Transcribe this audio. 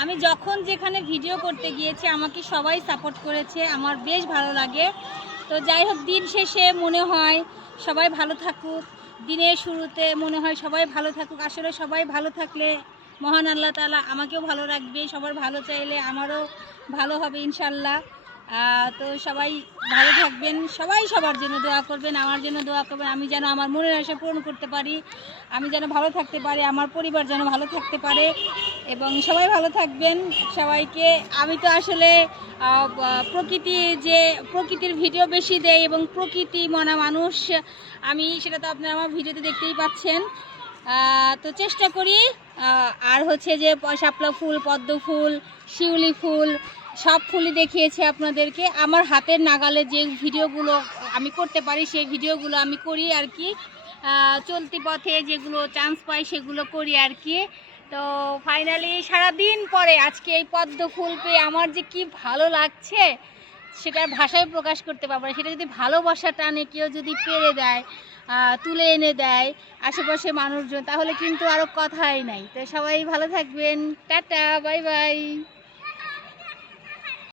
আমি যখন যেখানে ভিডিও করতে গিয়েছি, আমাকে সবাই সাপোর্ট করেছে, আমার বেশ ভালো লাগে। তো যাই হোক, দিন শেষে মনে হয় সবাই ভালো থাকুক, দিনের শুরুতে মনে হয় সবাই ভালো থাকুক। আসলে সবাই ভালো থাকলে মহান আল্লাহ তালা আমাকেও ভালো রাখবে, সবার ভালো চাইলে আমারও ভালো হবে ইনশাল্লাহ তো সবাই ভালো থাকবেন, সবাই সবার জন্য দোয়া করবেন, আমার জন্য দোয়া করবেন, আমি যেন আমার মনের আশা পূরণ করতে পারি, আমি যেন ভালো থাকতে পারি, আমার পরিবার যেন ভালো থাকতে পারে। এবং সবাই ভালো থাকবেন সবাইকে। আমি তো আসলে প্রকৃতি যে, প্রকৃতির ভিডিও বেশি দেয় এবং প্রকৃতি মনা মানুষ, আমি সেটা তো আপনারা আমার ভিডিওতে দেখতেই পাচ্ছেন। তো চেষ্টা করি আর হচ্ছে যে, শাপলা ফুল, পদ্ম ফুল, শিউলি ফুল, সব ফুলই দেখিয়েছি আপনাদেরকে। আমার হাতের নাগালে যে ভিডিওগুলো আমি করতে পারি, সেই ভিডিওগুলো আমি করি আর কি। চলতি পথে যেগুলো চান্স পাই সেগুলো করি আর কি। তো ফাইনালি সারাদিন পরে আজকে এই পদ্ম ফুল পেয়ে আমার যে কি ভালো লাগছে, সেটা ভাষায় প্রকাশ করতে পারব না। সেটা যদি ভালোবাসা টানে, কেউ যদি পেরে দেয় তুলে এনে দেয় আশেপাশে মানুষজন, তাহলে কিন্তু আরও কথাই নাই। তো সবাই ভালো থাকবেন। Tata bye bye